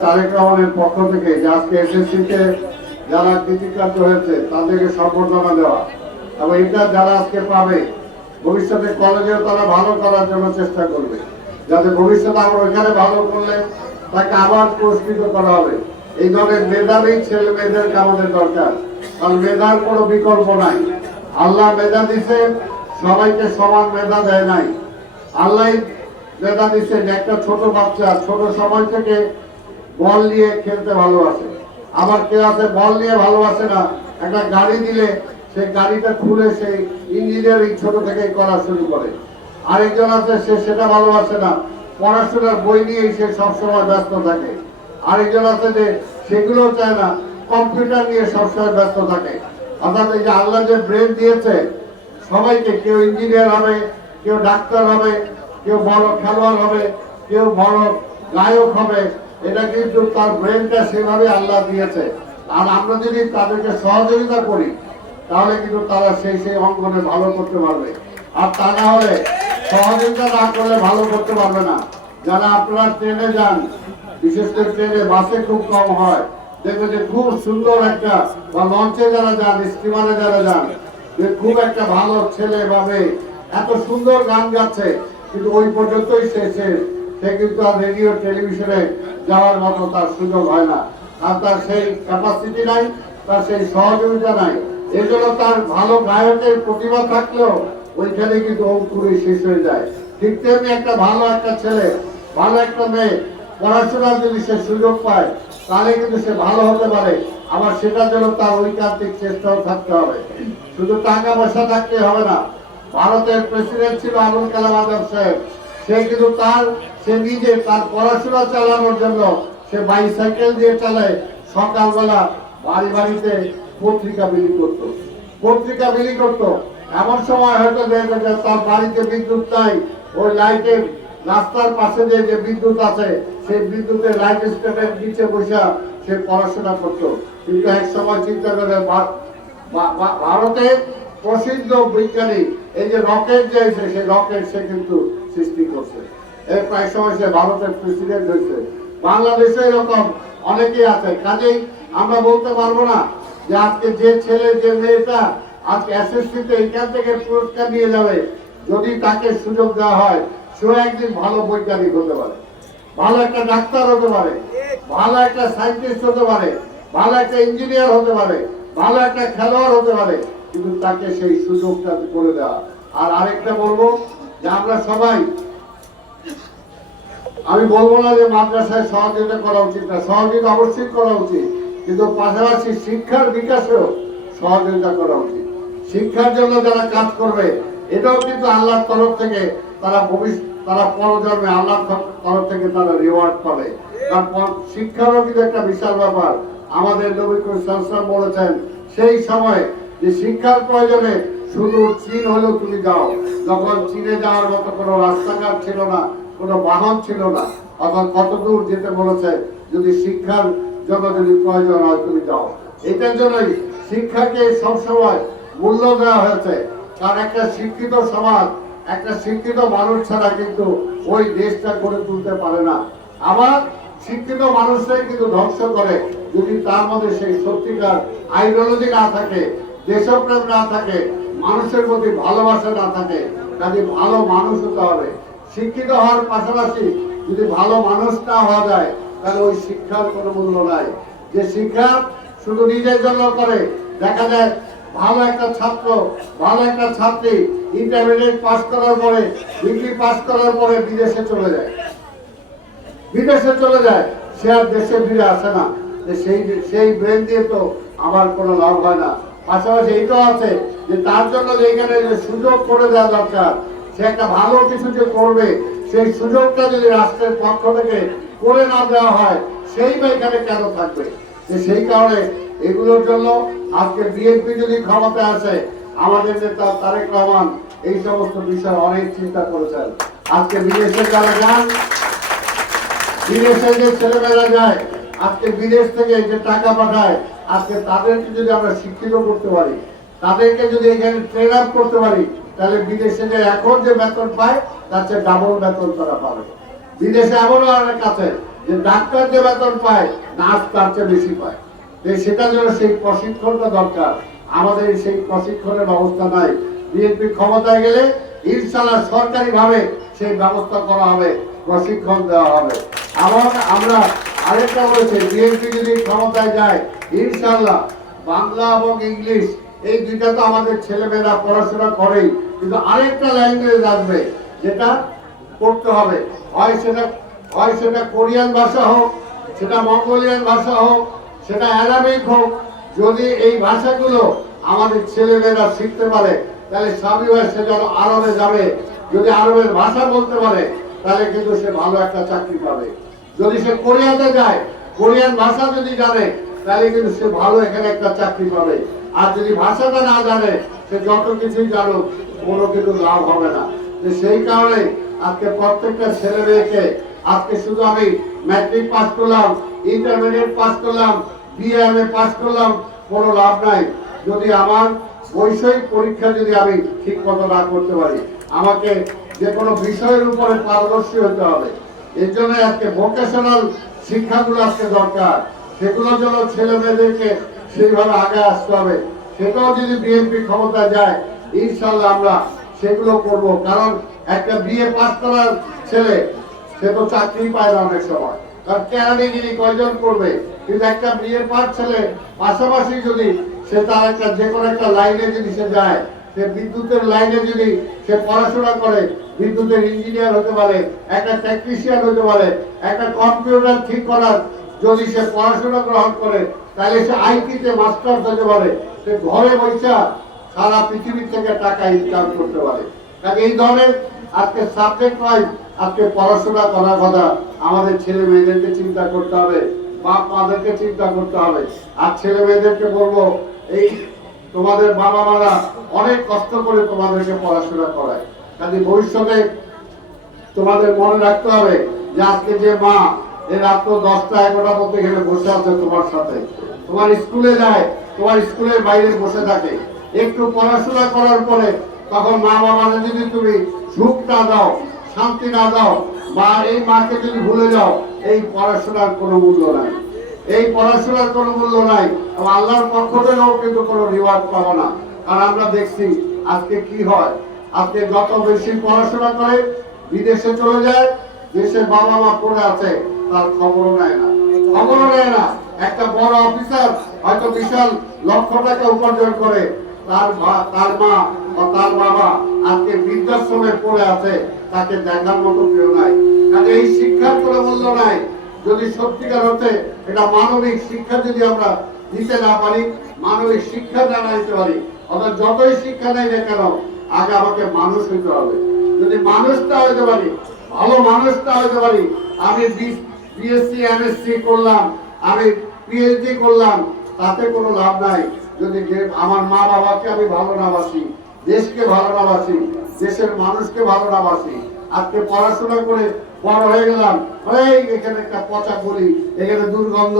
তারেক রহমানের পক্ষ থেকে আজকে এসএসসিতে যারা কৃতিকার্য হয়েছে, তাদেরকে সম্বর্ধনা দেওয়া। এবং এটা যারা আজকে পাবে, ভবিষ্যতে কলেজেও তারা ভালো করার জন্য চেষ্টা করবে। যাতে ভবিষ্যতে আবার ওইখানে ভালো করলে তাকে আবার পুরস্কৃত করা হবে। এই ধরনের মেধাবী ছেলে মেয়েদেরকে আমাদের দরকার। কারণ মেধার কোনো বিকল্প নাই। আল্লাহ মেধা দিছে, সবাইকে সমান মেধা দেয় নাই। আল্লাহ মেধা দিছে একটা ছোট বাচ্চা, ছোট সময় থেকে বল নিয়ে খেলতে ভালোবাসে। আবার কেউ আছে, বল নিয়ে ভালোবাসে না। একটা গাড়ি দিলে সেই গাড়িটা খুলে সেই ইঞ্জিনিয়ারিং ছোট থেকেই করা শুরু করে। আরেকজন আছে, সে সেটা ভালোবাসে না। পড়াশোনার বই নিয়েই সে সবসময় ব্যস্ত থাকে। আরেকজন আছে যে সেগুলো চায় না, কম্পিউটার নিয়ে সবসময় ব্যস্ত থাকে। অর্থাৎ এই যে আল্লাহ যে ব্রেন দিয়েছে, সবাইকে, কেউ ইঞ্জিনিয়ার হবে, কেউ ডাক্তার হবে, কেউ বড় খেলোয়াড় হবে, কেউ বড় গায়ক হবে এটা কিন্তু তার ব্রেনটা সেভাবে আল্লাহ দিয়েছে। আর আমরা যদি তাদেরকে সহযোগিতা করি, তাহলে কিন্তু তারা সেই সেই অঙ্গনে ভালো করতে পারবে। আর তা না হলে সহযোগিতা না করলে ভালো করতে পারবে না। যারা আপনারা ট্রেনে যান, বিশেষ করে ট্রেনে, বাসে খুব কম হয়। দেখবে যে খুব সুন্দর একটা, বা লঞ্চে যারা যান, স্টিমারে যারা যান, যে খুব একটা ভালো ছেলে বা মেয়ে, এত সুন্দর গান গাচ্ছে, কিন্তু ওই পর্যন্তই সে সে কিন্তু আর রেডিও টেলিভিশনে যাওয়ার মতো তার সুযোগ হয় না। আর তার সেই ক্যাপাসিটি নাই, তার সেই সহযোগিতা নাই। এই জন্য তার ভালো গায়কের প্রতিভা থাকলেও ওইখানে কিন্তু অঙ্কুরে শেষ হয়ে যায়। ঠিক তেমনি একটা ভালো একটা ছেলে, ভালো একটা মেয়ে, পড়াশোনার যদি সে সুযোগ পায়, তাহলে কিন্তু সে ভালো হতে পারে। আবার সেটার জন্য তার ঐকান্তিক চেষ্টাও থাকতে হবে। শুধু টাকা পয়সা থাকতে হবে না, ভারতের প্রেসিডেন্ট ছিল আবুল কালাম আজাদ সাহেব। সে কিন্তু তার, সে নিজে তার পড়াশোনা চালানোর জন্য সে বাইসাইকেল দিয়ে চালায় সকালবেলা বাড়ি বাড়িতে পত্রিকা বিলি করতো। পত্রিকা বিলি করতো। এমন সময় হয়তো দেখবে তার বাড়িতে বিদ্যুৎ নাই। ওই লাইটের রাস্তার পাশে যে যে বিদ্যুৎ আছে, সেই বিদ্যুতের লাইট স্টেপের নিচে বসে সে পড়াশোনা করতো। কিন্তু এক সময় চিন্তা করে ভারতের প্রসিদ্ধ বিজ্ঞানী এই যে রকেট যে সেই রকেট সে কিন্তু সৃষ্টি করছে। এর প্রায় সময় সে ভারতের প্রেসিডেন্ট হয়েছে। বাংলাদেশে এরকম অনেকেই আছে। কাজেই আমরা বলতে পারব না যে আজকে যে ছেলে, যে মেয়েটা আজকে এসএসসিতে এখান থেকে পুরস্কার নিয়ে যাবে। যদি তাকে সুযোগ দেওয়া হয়, সেও একদিন ভালো বৈজ্ঞানিক হতে পারে। ভালো একটা ডাক্তার হতে পারে। ভালো একটা সায়েন্টিস্ট হতে পারে। ভালো একটা ইঞ্জিনিয়ার হতে পারে। ভালো একটা খেলোয়াড় হতে পারে। কিন্তু তাকে সেই সুযোগটা করে দেওয়া। আর আরেকটা বলব যে আমরা সবাই, আমি বলব না যে মাদ্রাসায় সহযোগিতা করা উচিত না, সহযোগিতা অবশ্যই করা উচিত, কিন্তু পাশাপাশি শিক্ষার বিকাশেও সহযোগিতা করা উচিত। শিক্ষার জন্য যারা কাজ করবে, এটাও কিন্তু আল্লাহর তরফ থেকে তারা ভবিষ্যৎ তারা পরজন্মে আল্লাহর তরফ থেকে তারা রিওয়ার্ড পাবে। কারণ শিক্ষারও কিন্তু একটা বিশাল ব্যাপার। আমাদের নবী করিম বলেছেন, সেই সময় যে শিক্ষার প্রয়োজনে শুধু চীন হলেও তুমি যাও। যখন চীনে যাওয়ার মতো কোনো রাস্তাঘাট ছিল না, কোনো বাহন ছিল না, অর্থাৎ কত দূর যেতে বলেছে, যদি শিক্ষার জন্য যদি প্রয়োজন হয়, তুমি যাও। এটার জন্যই শিক্ষাকে সবসময় মূল্য দেওয়া হয়েছে। কারণ একটা শিক্ষিত সমাজ, একটা শিক্ষিত মানুষ ছাড়া কিন্তু ওই দেশটা গড়ে তুলতে পারে না। আবার শিক্ষিত মানুষরাই কিন্তু ধ্বংস করে। যদি তার মধ্যে সেই সত্যিকার আইডিওলজি না থাকে দেশপ্রেম না থাকে, মানুষের প্রতি ভালোবাসা না থাকে কাজে ভালো মানুষ হতে হবে। শিক্ষিত হওয়ার পাশাপাশি যদি ভালো মানুষ না হওয়া যায়, তাহলে ওই শিক্ষার কোনো মূল্য নাই। যে শিক্ষা শুধু নিজের জন্য করে, দেখা যায় ভালো একটা ছাত্র, ভালো একটা ছাত্রী ইন্টারমিডিয়েট পাস করার পরে ডিগ্রি পাস করার পরে বিদেশে চলে যায়। বিদেশে চলে যায়, সে আর দেশে ফিরে আসে না। সেই সেই ব্রেন দিয়ে তো আমার কোনো লাভ হয় না। পাশাপাশি এইটাও আছে যে তার জন্য যে এখানে যে সুযোগ করে দেওয়া দরকার, সে একটা ভালো কিছু যে করবে, সেই সুযোগটা যদি রাষ্ট্রের পক্ষ থেকে করে না দেওয়া হয়, সেই বা এখানে কেন থাকবে? যে সেই কারণে এগুলোর জন্য আজকে বিএনপি যদি ক্ষমতা আসে, আমাদের নেতা তারেক রহমান এই সমস্ত বিষয় অনেক চিন্তা করেছেন। আজকে বিদেশে যারা যান, বিদেশে যে ছেলেমেয়েরা যায়, আজকে বিদেশ থেকে যে টাকা পাঠায় আজকে তাদেরকে যদি আমরা শিক্ষিত করতে পারি, তাদেরকে যদি এখানে ট্রেন আপ করতে পারি, তাহলে বিদেশে যে এখন যে বেতন পায়, তার চেয়ে ডাবল বেতন তারা পাবে। বিদেশে এমনও অনেক আছে যে ডাক্তার যে বেতন পায় নার্স তার চেয়ে বেশি পায়। তো সেটার জন্য সেই প্রশিক্ষণটা দরকার। আমাদের সেই প্রশিক্ষণের ব্যবস্থা নাই। বিএনপি ক্ষমতায় গেলে ইনশাল্লাহ সরকারিভাবে সেই ব্যবস্থা করা হবে, প্রশিক্ষণ দেওয়া হবে। আবার আমরা আরেকটা বলেছে, বিএনপি যদি ক্ষমতায় যায় ইনশাল্লাহ বাংলা এবং ইংলিশ, এই দুইটা তো আমাদের ছেলেমেয়েরা পড়াশোনা করেই, কিন্তু আরেকটা ল্যাঙ্গুয়েজ আসবে যেটা করতে হবে। হয় সেটা হয় সেটা কোরিয়ান ভাষা হোক, সেটা মঙ্গোলিয়ান ভাষা হোক, সেটা অ্যারাবিক হোক, যদি এই ভাষাগুলো আমাদের ছেলেমেয়েরা শিখতে পারে, তাহলে স্বামী ভাই সে যেন আরবে যাবে। যদি আরবের ভাষা বলতে পারে, তাহলে কিন্তু সে ভালো একটা চাকরি পাবে। যদি সে কোরিয়াতে যায়, কোরিয়ান ভাষা যদি জানে তাহলে কিন্তু সে ভালো এখানে একটা চাকরি পাবে। আর যদি ভাষাটা না জানে, সে যত কিছুই জানুক, কোনো কিন্তু লাভ হবে না। তো সেই কারণে আজকে প্রত্যেকটা ছেলে মেয়েকে, আজকে শুধু আমি ম্যাট্রিক পাস করলাম ইন্টারমিডিয়েট পাস করলাম বিএমএ পাস করলাম, কোনো লাভ নাই। যদি আমার বৈষয়িক পরীক্ষা যদি আমি ঠিক মতো না করতে পারি, আমাকে যে কোনো বিষয়ের উপরে পারদর্শী হতে হবে। এর জন্য আজকে ভোকেশনাল শিক্ষাগুলো আজকে দরকার। সেগুলোর জন্য ছেলে মেয়েদেরকে সেইভাবে আগে আসতে হবে। সেটাও যদি বিএনপি ক্ষমতা যায় ইনশাল্লাহ আমরা সেগুলো করব। কারণ একটা বিএ পাস করার ছেলে, সে তো চাকরি পায় না অনেক সময়। কারণ কেরানিগিরি কয়জন করবে? কিন্তু একটা বিয়ে পাস ছেলে, পাশাপাশি যদি সে তার একটা যে কোনো একটা লাইনে যদি সে যায়, সে বিদ্যুতের লাইনে যদি সে পড়াশোনা করে, বিদ্যুতের ইঞ্জিনিয়ার হতে পারে, একটা টেকনিশিয়ান হতে পারে, একটা কম্পিউটার ঠিক করার যদি সে পড়াশোনা গ্রহণ করে, তাহলে সে আইটিতে মাস্টার্স হতে পারে। সে ঘরে বসে সারা পৃথিবী থেকে টাকা ইনকাম করতে পারে। কাজে এই ধরনের আজকে সাবজেক্ট ওয়াইজ আজকে পড়াশোনা করার কথা আমাদের ছেলে মেয়েদেরকে চিন্তা করতে হবে, বাপ মাদেরকে চিন্তা করতে হবে। আর ছেলে মেয়েদেরকে বলব, এই তোমাদের বাবা মারা অনেক কষ্ট করে তোমাদেরকে পড়াশোনা করায়। কাজে ভবিষ্যতে তোমাদের মনে রাখতে হবে যে আজকে যে মা রাত্র দশটা এগারোটা এখানে বসে আছে তোমার সাথে। তোমার স্কুলে যায়, তোমার স্কুলের বাইরে বসে থাকে। একটু পড়াশোনা করার পরে তখন মা যদি তুমি শান্তি না দাও, বা এই মাকে যদি ভুলে যাও, এই পড়াশোনার কোনো মূল্য নাই। এই পড়াশোনার কোনো মূল্য নাই। আল্লাহর পক্ষ থেকেও কিন্তু কোনো রিওয়ার্ড পাবো না। কারণ আমরা দেখছি আজকে কি হয়। আজকে যত বেশি পড়াশোনা করে, বিদেশে চলে যায়, দেশের বাবা মা পড়ে আছে তার খবরও নেয় না। খবরও নেয় না। একটা বড় অফিসার হয়তো বিশাল লক্ষ টাকা উপার্জন করে। তার তার মা বা তার বাবা আজকে বৃদ্ধাশ্রমে পড়ে আছে। তাকে দেখার মতো কেউ নাই। কাজে এই শিক্ষার কোনো মূল্য নাই। যদি সত্যিকার হতে এটা মানবিক শিক্ষা যদি আমরা দিতে না পারি, মানবিক শিক্ষা জানা দিতে পারি, অর্থাৎ যতই শিক্ষা নেই না কেন, আগে আমাকে মানুষ হইতে হবে। যদি মানুষটা হইতে পারি, ভালো মানুষটা হইতে পারি, আমি বিএসসি এমএসসি করলাম, আমি পিএইচডি করলাম, তাতে কোনো লাভ নাই। যদি আমার মা বাবাকে আমি ভালো না বাসি, দেশকে ভালো না বাসি, দেশের মানুষকে ভালো না বাসি। আজকে পড়াশোনা করে বড় হয়ে গেলাম। এই, এখানে একটা পচা করি এখানে দুর্গন্ধ,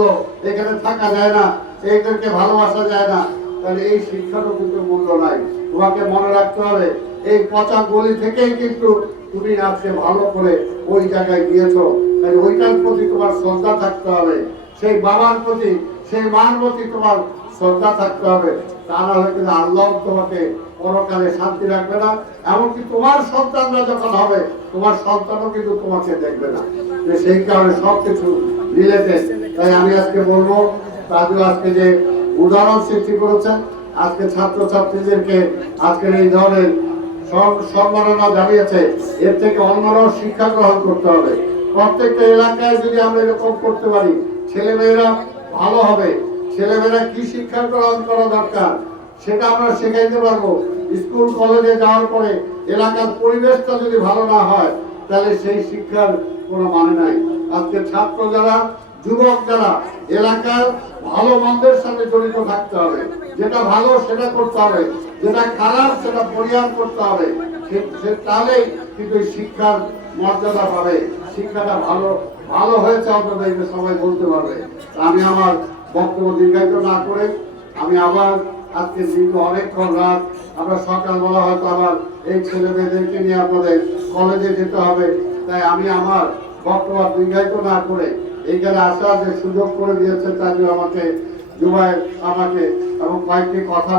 এখানে থাকা যায় না, এইদেরকে ভালোবাসা যায় না। তাহলে এই শিক্ষারও কিন্তু মূল্য নাই। তোমাকে মনে রাখতে হবে, এই পচা গলি থেকেই কিন্তু তুমি আজকে ভালো করে ওই জায়গায় গিয়েছো। তাই ওইটার প্রতি তোমার শ্রদ্ধা থাকতে হবে। সেই বাবার প্রতি, সেই মার প্রতি তোমার শ্রদ্ধা থাকতে হবে। তা না কিন্তু আল্লাহ তোমাকে পরকালে শান্তি রাখবে না, এমনকি তোমার সন্তানরা যখন হবে, তোমার সন্তানও কিন্তু তোমাকে দেখবে না। সেই কারণে সবকিছু রিলেটেড তাই আমি আজকে বলব তাজু আজকে যে উদাহরণ সৃষ্টি করেছেন আজকে ছাত্রছাত্রীদেরকে আজকের এই ধরনের সম- সম্মাননা জানিয়েছে, এর থেকে অন্যরাও শিক্ষা গ্রহণ করতে হবে। প্রত্যেকটা এলাকায় যদি আমরা এরকম করতে পারি ছেলে মেয়েরা ভালো হবে। ছেলেমেয়েরা কি শিক্ষা গ্রহণ করা দরকার, সেটা আমরা শেখাইতে পারব। স্কুল, কলেজে যাওয়ার পরে এলাকার পরিবেশটা যদি ভালো না হয়, তাহলে সেই শিক্ষার কোনো মানে নাই। আজকে ছাত্র যারা, যুবক যারা, এলাকার ভালো মন্দের সাথে জড়িত থাকতে হবে। যেটা ভালো সেটা করতে হবে, যেটা খারাপ সেটা পরিহার করতে হবে। তাহলেই কিন্তু শিক্ষার মর্যাদা পাবে। শিক্ষাটা ভালো ভালো হয়েছে অন্তত এটা সবাই বলতে পারবে। আমি আমার বক্তব্য দীর্ঘায়িত না করে আমি আবার আজকে দীর্ঘ অনেকক্ষণ রাত, আমরা সকালবেলা হয়তো আবার এই ছেলে মেয়েদেরকে নিয়ে আপনাদের কলেজে যেতে হবে। তাই আমি আমার বক্তব্য দীর্ঘায়িত না করে এইখানে আসা যে সুযোগ করে দিয়েছে তার জন্য আমাকে জুবাই আমাকে এবং কয়েকটি কথা